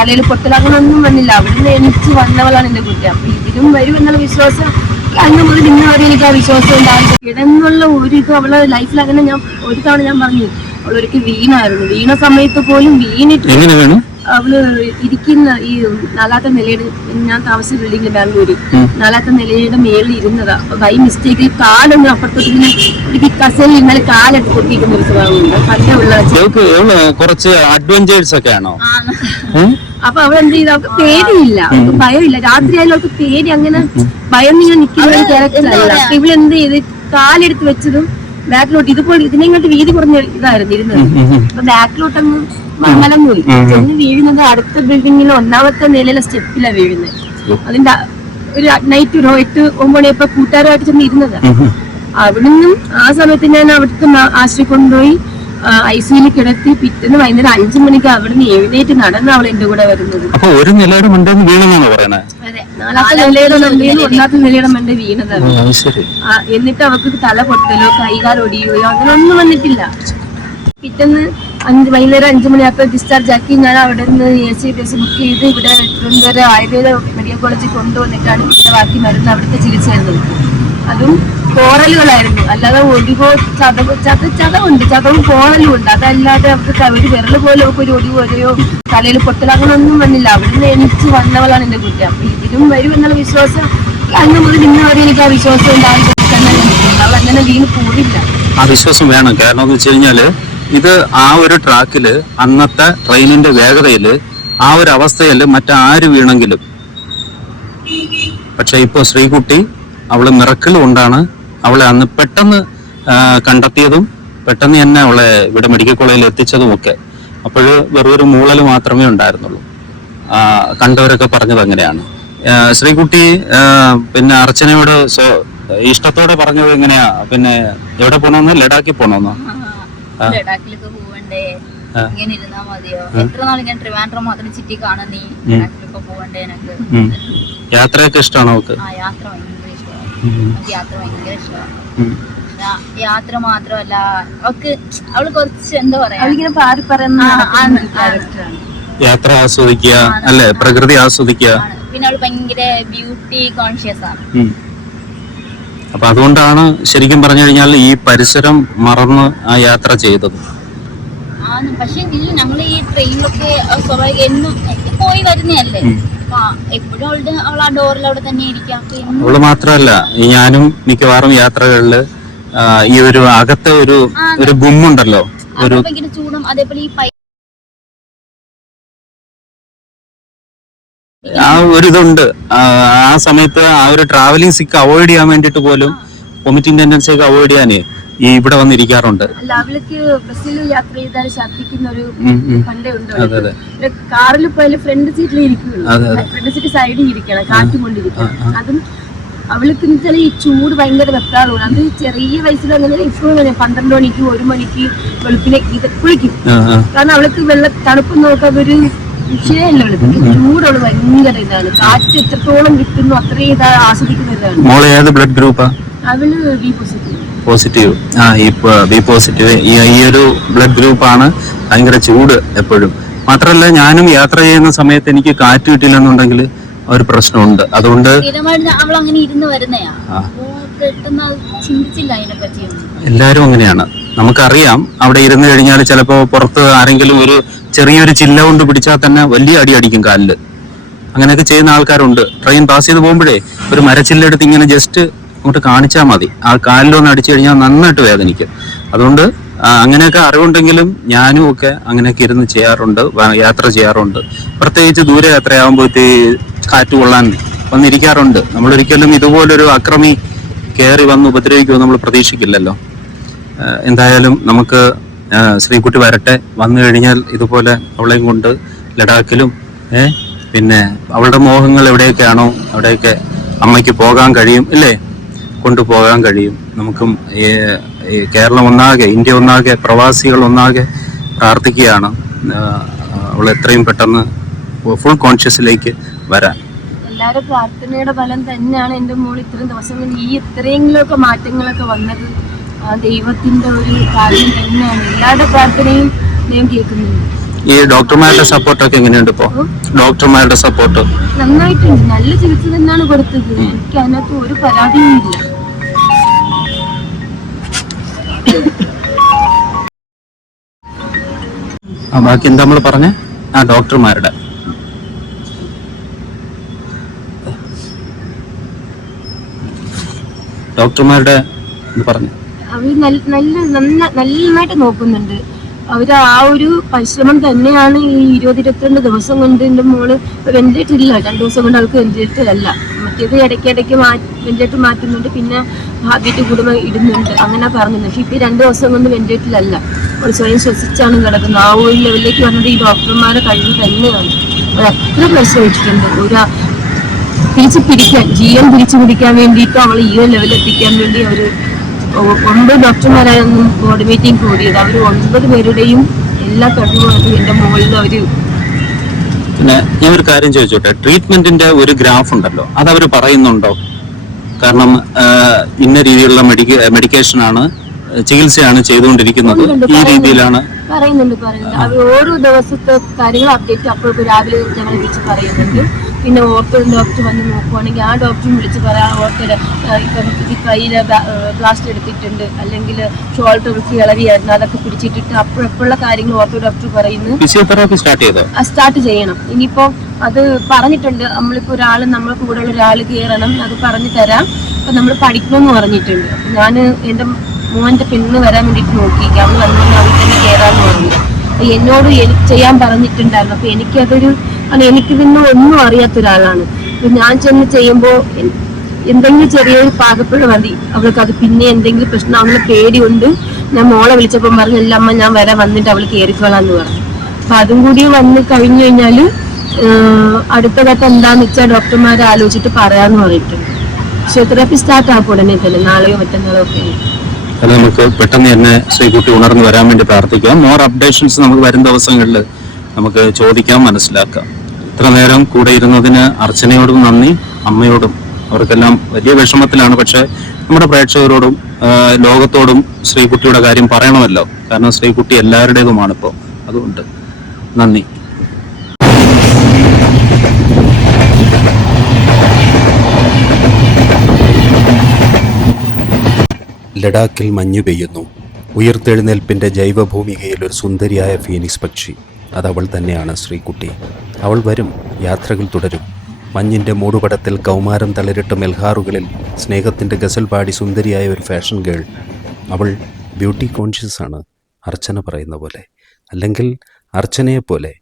തലയിൽ പൊട്ടലാകണമൊന്നും വന്നില്ല. അവിടുന്ന് എനിക്ക് വന്നവളാണ് എന്റെ കുട്ടി. അപ്പൊ ഇതിലും വരും എന്നുള്ള വിശ്വാസം അന്ന് മുതൽ ഇന്ന് വരെ എനിക്ക് ആ വിശ്വാസം ഉണ്ടായിരുന്നു കിടന്നുള്ള ഒരു ഇത് അവളെ ലൈഫിൽ അങ്ങനെ ഞാൻ ഒരു തവണ ഞാൻ പറഞ്ഞു അവളൊരിക്കൽ വീണായിരുന്നു. വീണ സമയത്ത് പോലും വീണിട്ട് അവൾ ഇരിക്കുന്ന ഈ നാലാത്ത നിലയുടെ ഞാൻ താമസിച്ച ബിൽഡിംഗിൽ ബാംഗ്ലൂര്. നാലാത്ത നിലയുടെ മേളിൽ ഇരുന്നതാ. ബൈ മിസ്റ്റേക്കിൽ കാലൊന്ന് അപ്പുറത്തോട്ട് ഇങ്ങനെ ഒരു കസേരയിൽ ഇന്നലെ കാലെടുത്ത് പൊട്ടിക്കുന്ന ഒരു സ്വഭാവമുണ്ട്. പണ്ടേ ഉള്ള കുറച്ച് അഡ്വഞ്ചേഴ്സ് ഒക്കെ ആണോ? അപ്പൊ അവൾ എന്ത് ചെയ്തു? അവൾക്ക് പേടിയില്ല. അവൾക്ക് ഭയമില്ല. രാത്രി ആയാലും അവൾക്ക് പേടി. അങ്ങനെ ഭയം ഇങ്ങനെ നിൽക്കുന്ന ക്യാരക്ടർ അല്ല. അപ്പൊ ഇവൾ എന്ത് ചെയ്ത്? കാലെടുത്ത് വെച്ചതും ബാക്കിലോട്ട് ഇതുപോലെ ഇതിനെങ്ങോട്ട് വീതി കുറഞ്ഞ ഇതായിരുന്നു ഇരുന്നത്. അപ്പൊ ബാക്കിലോട്ട് അങ്ങ് മലം പോയി ചെന്ന് വീഴുന്നത് അടുത്ത ബിൽഡിങ്ങിൽ ഒന്നാമത്തെ നിലയിലെ സ്റ്റെപ്പിലാണ് വീഴുന്നത്. അതിന്റെ ഒരു നൈറ്റ് ഒരു എട്ട് ഒമ്പത് മണിയപ്പോ കൂട്ടുകാരുമായിട്ട് ചെന്ന് ഇരുന്നത്. അവിടുന്ന് ആ സമയത്ത് ഞാൻ അവിടുത്തെ ആശ്രയി കൊണ്ടുപോയി ഐ സിയിൽ കിടത്തി പിറ്റേന്ന് വൈകുന്നേരം അഞ്ചു മണിക്ക് അവിടുന്ന് എഴുന്നേറ്റ് നടന്ന് അവൾ എന്റെ കൂടെ വരുന്നത്. അപ്പൊ ഒരു നിലയുടെ മണ്ടെന്ന് വീണെന്നാണ് പറയണേ? അതെ നാലാമത്തെ നിലയുടെ മണ്ടയിൽ ഒന്നാമത്തെ നിലയുടെ മണ്ട വീണതാണ് എന്നിട്ട് അവർക്ക് തല പൊട്ടലോ കൈകാൽ ഒടിയുകയോ അങ്ങനെ ഒന്നും വന്നിട്ടില്ല. പിറ്റേന്ന് അഞ്ച് വൈകുന്നേരം അഞ്ചു മണിയപ്പോൾ ഡിസ്ചാർജ് ആക്കി ഞാൻ അവിടെ നിന്ന് എ സി ബസ് ബുക്ക് ചെയ്ത് ഇവിടെ തിരുവനന്തപുരം ആയുർവേദ മെഡിക്കൽ കോളേജിൽ കൊണ്ടുവന്നിട്ടാണ് പിന്നെ ബാക്കി മരുന്ന് അവിടുത്തെ ചികിത്സയായിരുന്നു അതും പോറലുകളായിരുന്നു അല്ലാതെ ഒടിവോ ചതവ് ചത ചതവുണ്ട്. ചതവും പോറലും ഉണ്ട്. അതല്ലാതെ അവർക്ക് ഒരു വിരൽ പോലെ അവർക്ക് ഒരു ഒടിവ് വരെയോ തലയിൽ പൊട്ടലങ്ങനൊന്നും വന്നില്ല. അവിടുന്ന് എനിക്ക് വന്നവളാണ് എന്റെ കുട്ടി. അപ്പം ഇതിലും വരും എന്നുള്ള വിശ്വാസം. അന്ന് മുതൽ ഇന്ന് വരെ എനിക്ക് ആ വിശ്വാസം ഉണ്ടാകും അവൾ അങ്ങനെ വീണ് പോവില്ല. ആ വിശ്വാസം വേണം. കാരണം എന്ന് വെച്ച് കഴിഞ്ഞാൽ ഇത് ആ ഒരു ട്രാക്കിൽ അന്നത്തെ ട്രെയിനിന്റെ വേഗതയിൽ ആ ഒരു അവസ്ഥയിൽ മറ്റാര് വീണെങ്കിലും. പക്ഷെ ഇപ്പൊ ശ്രീകുട്ടി അവൾ മിറക്കിൾ കൊണ്ടാണ് അവളെ അന്ന് പെട്ടെന്ന് കണ്ടെത്തിയതും പെട്ടെന്ന് തന്നെ അവളെ ഇവിടെ മെഡിക്കൽ കോളേജിൽ എത്തിച്ചതും ഒക്കെ അപ്പോഴ് വെറൊരു മൂളൽ മാത്രമേ ഉണ്ടായിരുന്നുള്ളൂ. കണ്ടവരൊക്കെ പറഞ്ഞത് അങ്ങനെയാണ്. ശ്രീകുട്ടി പിന്നെ അർച്ചനയോട് ഇഷ്ടത്തോടെ പറഞ്ഞത് എങ്ങനെയാ? പിന്നെ എവിടെ പോണോന്ന്? ലഡാക്കിൽ പോണോന്നോ? ലഡാക്കിലൊക്കെ പോവണ്ടേ? ഇങ്ങനെ ഇരുന്നാ മതിയോ? എത്ര നാൾ ഇങ്ങനെ ട്രിവാൻഡ്രം മാത്രം ചുറ്റി കാണാൻ നീ? ലഡാക്കിലൊക്കെ പോവണ്ടേ എനക്ക് യാത്രയൊക്കെ ഇഷ്ടമാണോ ആ യാത്ര ഭയങ്കര ഇഷ്ടമാണ്. എനിക്ക് യാത്ര ഭയങ്കര ഇഷ്ടമാണ്. യാത്ര മാത്രമല്ല അവക്ക് അവൾ കുറച്ച് എന്താ പറയാ? അവളിങ്ങനെ പാറി പറയുന്ന ആ, നടക്കുന്ന ആണ്, യാത്ര ആസ്വദിക്കുക അല്ലെ? പ്രകൃതി ആസ്വദിക്കുക. പിന്നെ അവൾ ഭയങ്കര ബ്യൂട്ടി കോൺഷ്യസ് ആണ്. അപ്പൊ അതുകൊണ്ടാണ് ശരിക്കും പറഞ്ഞു കഴിഞ്ഞാൽ ഈ പരിസരം മറന്ന് ആ യാത്ര ചെയ്തത്. ആണ് പക്ഷെ ഞങ്ങൾ ഈ ട്രെയിനിലൊക്കെ എന്നും പോയി വരുന്നതല്ലേ? അവൾ മാത്രല്ല ഈ ഞാനും മിക്കവാറും യാത്രകളിൽ ഈ ഒരു അകത്തെ ഒരു ഒരു ഗുമ്മുണ്ടല്ലോ? ഒരു ചൂടും. അതേപോലെ ഈ ആ ഒരു ഇതുണ്ട് ആ സമയത്ത് ആ ഒരു ട്രാവലിംഗ് സിക്ക് അവോയ്ഡ് ചെയ്യാൻ വേണ്ടിട്ട് പോലും വൊമിറ്റിംഗ് ടെൻഡൻസി ഒക്കെ അവോയ്ഡ് ചെയ്യാനേ ഈ ഇവിടെ വന്നിരിക്കാറുണ്ട്. അല്ല അവൾക്ക് ബസ്സിൽ യാത്ര ചെയ്താൽ ഒരു. പണ്ടേ ഉണ്ട്? കാറിൽ പോയാലും ഫ്രണ്ട് സീറ്റിൽ ഇരിക്കുള്ളൂ. ഫ്രണ്ട് സീറ്റ് സൈഡിൽ ഇരിക്കണം കാറ്റ് കൊണ്ടിരിക്കണം അതും അവൾക്ക് വെച്ചാൽ ഈ ചൂട് ഭയങ്കര വെക്കാറുണ്ട് അത് ചെറിയ വയസ്സിൽ അങ്ങനെ ഇപ്പോഴും പന്ത്രണ്ട് മണിക്ക് ഒരു മണിക്ക് വെളുപ്പിനെ ഇത് കുളിക്കും. കാരണം അവൾക്ക് വെള്ള തണുപ്പ് നോക്കാൻ ഒരു വിഷയമല്ല അവൾക്ക് ചൂട് അവൾ ഭയങ്കര ഇതാണ്. കാറ്റ് എത്രത്തോളം കിട്ടുന്നു അത്രയും ഇതാ ആസ്വദിക്കുന്ന ഇതാണ് മോൾ ഏത് ബ്ലഡ് ഗ്രൂപ്പാ അവൾ ബി പോസിറ്റീവ് പോസിറ്റീവ് ആ ബി പോസിറ്റീവ് ഈ ഒരു ബ്ലഡ് ഗ്രൂപ്പാണ് ഭയങ്കര ചൂട് എപ്പോഴും. മാത്രമല്ല ഞാനും യാത്ര ചെയ്യുന്ന സമയത്ത് എനിക്ക് കാറ്റ് കിട്ടില്ലെന്നുണ്ടെങ്കിൽ ഒരു പ്രശ്നമുണ്ട്. അതുകൊണ്ട് എല്ലാരും അങ്ങനെയാണ്. നമുക്കറിയാം. അവിടെ ഇരുന്ന് കഴിഞ്ഞാൽ ചിലപ്പോ പുറത്ത് ആരെങ്കിലും ഒരു ചെറിയൊരു ചില്ല കൊണ്ട് പിടിച്ചാൽ തന്നെ വലിയ അടി അടിക്കും കാലിൽ. അങ്ങനെയൊക്കെ ചെയ്യുന്ന ആൾക്കാരുണ്ട്. ട്രെയിൻ പാസ് ചെയ്ത് പോകുമ്പോഴേ ഒരു മരച്ചില്ലെടുത്ത് ഇങ്ങനെ ജസ്റ്റ് അങ്ങോട്ട് കാണിച്ചാൽ മതി. ആ കാലിലൊന്ന് അടിച്ചു കഴിഞ്ഞാൽ നന്നായിട്ട് വേദനിക്കും. അതുകൊണ്ട് അങ്ങനെയൊക്കെ അറിവുണ്ടെങ്കിലും ഞാനും ഒക്കെ അങ്ങനെയൊക്കെ ഇരുന്ന് ചെയ്യാറുണ്ട് യാത്ര ചെയ്യാറുണ്ട്. പ്രത്യേകിച്ച് ദൂരയാത്രയാകുമ്പോഴത്തേ കാറ്റ് കൊള്ളാൻ വന്നിരിക്കാറുണ്ട്. നമ്മളൊരിക്കലും ഇതുപോലൊരു അക്രമി കയറി വന്ന് ഉപദ്രവിക്കുമെന്ന് നമ്മൾ പ്രതീക്ഷിക്കില്ലല്ലോ. എന്തായാലും നമുക്ക് ശ്രീകുട്ടി വരട്ടെ. വന്നു കഴിഞ്ഞാൽ ഇതുപോലെ അവളെയും കൊണ്ട് ലഡാക്കിലും പിന്നെ അവളുടെ മോഹങ്ങൾ എവിടെയൊക്കെയാണോ അവിടെയൊക്കെ അമ്മയ്ക്ക് പോകാൻ കഴിയും ഇല്ലേ? കൊണ്ടുപോകാൻ കഴിയും. നമുക്കും കേരളം ഒന്നാകെ ഇന്ത്യ ഒന്നാകെ പ്രവാസികൾ ഒന്നാകെ പ്രാർത്ഥിക്കുകയാണ്. അവൾ എത്രയും പെട്ടെന്ന് ഫുൾ കോൺഷ്യസിലേക്ക് വരാൻ. എല്ലാവരും പ്രാർത്ഥനയുടെ ഫലം തന്നെയാണ് എന്റെ മോൾ ഇത്രയും ദിവസം ഈ ഇത്രയെങ്കിലുമൊക്കെ മാറ്റങ്ങളൊക്കെ വന്നത്. ദൈവത്തിന്റെ ഒരു കാര്യം തന്നെയാണ്. എല്ലാവരുടെ പ്രാർത്ഥനയും ദൈവം കേൾക്കുന്നുണ്ട്. ഈ ഡോക്ടർമാരുടെ സപ്പോർട്ടൊക്കെ എങ്ങനെയുണ്ട് ഇപ്പോ? ഡോക്ടർമാരുടെ സപ്പോർട്ട്. നന്നായിട്ടുണ്ട്. നല്ല ചികിത്സ തന്നെയാണ് കൊടുത്തത്. എനിക്ക് അതിനകത്ത് ഒരു പരാതിയും ഇല്ല. ബാക്കി എന്താ നമ്മൾ പറഞ്ഞേ? ആ ഡോക്ടർമാരുടെ. ഡോക്ടർമാരുടെ പറഞ്ഞു. അവർ നല്ല നല്ല നന്ന- നന്നായിട്ട് നോക്കുന്നുണ്ട്. അവർ ആ ഒരു പരിശ്രമം തന്നെയാണ് ഈ ഇരുപത് ഇരുപത്തിരണ്ട് ദിവസം കൊണ്ട് എന്റെ മോൾ വെന്റിലേറ്റർ രണ്ടു ദിവസം കൊണ്ട് അവൾക്ക് വെന്റിലേറ്റർ അല്ല. മറ്റേത് ഇടയ്ക്കിടയ്ക്ക് വെന്റിലേറ്റർ മാറ്റുന്നുണ്ട്. പിന്നെ ഹാബിറ്റ് കൂടുമ്പോൾ ഇടുന്നുണ്ട്. അങ്ങനെ പറഞ്ഞു പക്ഷെ ഇപ്പം രണ്ടു ദിവസം കൊണ്ട് വെന്റിലേറ്ററിലല്ല അവൾ സ്വയം ശ്വസിച്ചാണ് കിടക്കുന്നത്. ആ ഒരു ലെവലിലേക്ക് വന്നത് ഈ ഡോക്ടർമാരുടെ കഴിവ് തന്നെയാണ്. അവർ അത്ര പരിശ്രമിച്ചിട്ടുണ്ട് ഒരു തിരിച്ചു പിടിക്കാൻ ജീവൻ തിരിച്ചു പിടിക്കാൻ വേണ്ടിയിട്ട് അവൾ ഈ ഒരു ലെവലിൽ എത്തിക്കാൻ വേണ്ടി അവർ ഒ- ഒമ്പത് ഡോക്ടർമാരായിരുന്നു ബോർഡ് മീറ്റിംഗ് കൂടിയത്. അവർ ഒമ്പത് പേരുടെയും എല്ലാ തൊഴിലും എന്റെ മുകളിൽ അവർ പിന്നെ ഞാൻ ഒരു കാര്യം ചോദിച്ചോട്ടെ? ട്രീറ്റ്മെന്റിന്റെ ഒരു ഗ്രാഫ് ഉണ്ടല്ലോ. അത് അവർ പറയുന്നുണ്ടോ? കാരണം ഇന്ന രീതിയിലുള്ള മെഡിക്ക മെഡിക്കേഷൻ ആണ് ചികിത്സയാണ് ചെയ്തുകൊണ്ടിരിക്കുന്നത്. ഈ രീതിയിലാണ്. പറയുന്നുണ്ട് പറയുന്നുണ്ട്. അവർ ഓരോ ദിവസത്തെ കാര്യങ്ങൾ അപ്ഡേറ്റ് അപ്പോൾ രാവിലെ ഞങ്ങൾ വിളിച്ച് പറയുന്നുണ്ട്. പിന്നെ ഓർത്തോ ഡോക്ടർ വന്ന് നോക്കുവാണെങ്കിൽ ആ ഡോക്ടറും വിളിച്ച് പറയാം ഓർത്തോടെ ഇപ്പം ഇത് കയ്യിൽ പ്ലാസ്റ്റർ എടുത്തിട്ടുണ്ട്. അല്ലെങ്കിൽ ഷോൾഡർക്ക് ഇളവിയായിരുന്നു അതൊക്കെ പിടിച്ചിട്ടിട്ട് അപ്പോഴെപ്പോഴുള്ള കാര്യങ്ങൾ ഓർത്തോ ഡോക്ടർ പറയുന്നു. ഫിസിയോതെറാപ്പി സ്റ്റാർട്ട് ചെയ്തോ? സ്റ്റാർട്ട് ചെയ്യണം. ഇനിയിപ്പോൾ അത് പറഞ്ഞിട്ടുണ്ട്. നമ്മളിപ്പോൾ ഒരാൾ നമ്മളെ കൂടെയുള്ള ഒരാൾ കയറണം അത് പറഞ്ഞു തരാം. അപ്പം നമ്മൾ പഠിക്കണമെന്ന് പറഞ്ഞിട്ടുണ്ട്. ഞാൻ എന്റെ മോന്റെ പെണ്ണ് വരാൻ വേണ്ടിയിട്ട് നോക്കിയിരിക്കാം. അവൾ വന്നു അവൾ തന്നെ കയറാമെന്ന് പറഞ്ഞു. എന്നോട് എനിക്ക് ചെയ്യാൻ പറഞ്ഞിട്ടുണ്ടായിരുന്നു. അപ്പൊ എനിക്കതൊരു അല്ല എനിക്ക് പിന്നെ ഒന്നും അറിയാത്ത ഒരാളാണ്. ഞാൻ ചെന്ന് ചെയ്യുമ്പോ എന്തെങ്കിലും ചെറിയൊരു പാകപ്പിഴ മതി. അവൾക്ക് അത് പിന്നെ എന്തെങ്കിലും പ്രശ്നം അവളെ പേടിയുണ്ട്. ഞാൻ മോളെ വിളിച്ചപ്പം പറഞ്ഞു അല്ല അമ്മ ഞാൻ വരാൻ വന്നിട്ട് അവൾ കയറിക്കോളാന്ന് പറഞ്ഞു. അപ്പൊ അതും കൂടി വന്ന് കഴിഞ്ഞു കഴിഞ്ഞാൽ അടുത്ത ഘട്ടം എന്താന്ന് വെച്ചാൽ ഡോക്ടർമാരെ ആലോചിച്ചിട്ട് പറയാന്ന് പറഞ്ഞിട്ടുണ്ട് ഫിസിയോതെറാപ്പി സ്റ്റാർട്ട് ആക്കും ഉടനെ തന്നെ നാളെയോ മറ്റന്നാളോ ഒക്കെ അത് നമുക്ക് പെട്ടെന്ന് തന്നെ ശ്രീകുട്ടി ഉണർന്നു വരാൻ വേണ്ടി പ്രാർത്ഥിക്കാം. മോർ അപ്ഡേഷൻസ് നമുക്ക് വരും ദിവസങ്ങളിൽ നമുക്ക് ചോദിക്കാം മനസ്സിലാക്കാം. ഇത്ര നേരം കൂടെ ഇരുന്നതിന് അർച്ചനയോടും നന്ദി അമ്മയോടും. അവർക്കെല്ലാം വലിയ വിഷമത്തിലാണ്. പക്ഷേ നമ്മുടെ പ്രേക്ഷകരോടും ലോകത്തോടും ശ്രീകുട്ടിയുടെ കാര്യം പറയണമല്ലോ. കാരണം ശ്രീകുട്ടി എല്ലാവരുടേതുമാണ് ഇപ്പോൾ അതുകൊണ്ട് നന്ദി. ലഡാക്കിൽ മഞ്ഞു പെയ്യുന്നു. ഉയർത്തെഴുന്നേൽപ്പിന്റെ ജൈവഭൂമികയിൽ ഒരു സുന്ദരിയായ ഫീനിക്സ് പക്ഷി. അതവൾ തന്നെയാണ് ശ്രീകുട്ടി. അവൾ വരും യാത്രകൾ തുടരും. മഞ്ഞിന്റെ മൂടുപടത്തിൽ കൗമാരം തളരിട്ട മെൽഹാറുകളിൽ സ്നേഹത്തിന്റെ ഗസൽ പാടി സുന്ദരിയായ ഒരു ഫാഷൻ ഗേൾ. അവൾ ബ്യൂട്ടി കോൺഷ്യസ് ആണ് അർച്ചന പറയുന്ന പോലെ. അല്ലെങ്കിൽ അർച്ചനയെപ്പോലെ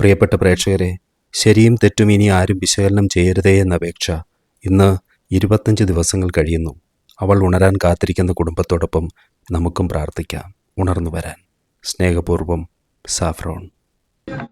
പ്രിയപ്പെട്ട പ്രേക്ഷകരെ ശരിയും തെറ്റും ഇനി ആരും വിശകലനം ചെയ്യരുതേ എന്ന അപേക്ഷ ഇന്ന് ഇരുപത്തഞ്ച് ദിവസങ്ങൾ കഴിയുന്നു. അവൾ ഉണരാൻ കാത്തിരിക്കുന്ന കുടുംബത്തോടൊപ്പം നമുക്കും പ്രാർത്ഥിക്കാം. ഉണർന്നു വരാൻ സ്നേഹപൂർവം സാഫ്രോൺ. Yeah.